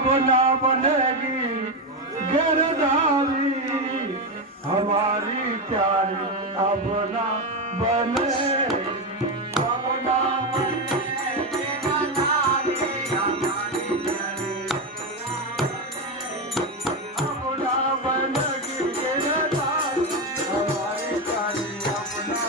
अब ना बनेगी गिरधारी हमारी प्यारी अब ना बनेगी अब ना बनेगी गिरधारी हमारी प्यारी अब ना बनेगी गिरधारी हमारी प्यारी अब ना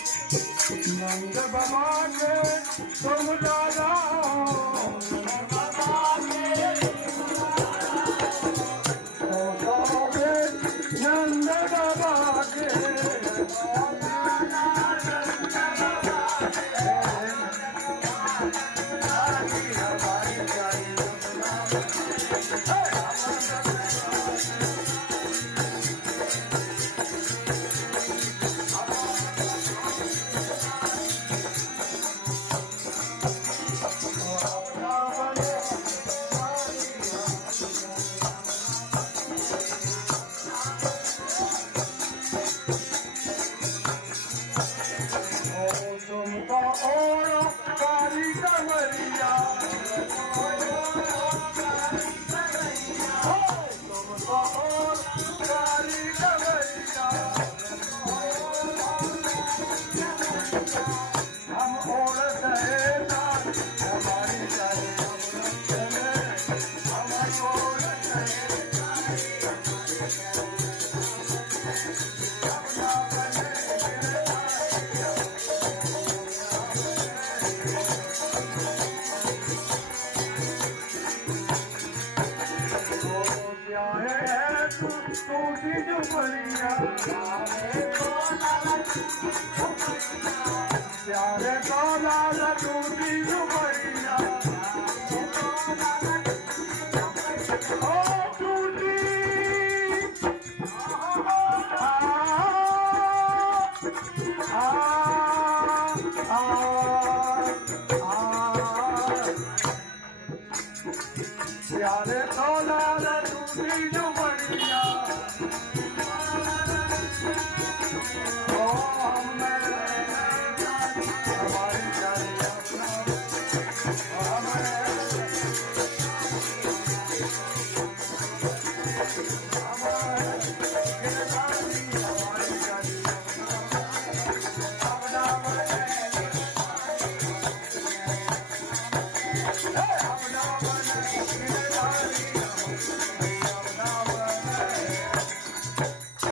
नंद बाबा के तुम लाला नंद बाबा के प्यारे को लाला टूटी जुबरिया ओ टूटी प्यारे को लाला टूटी जुबरिया Hey,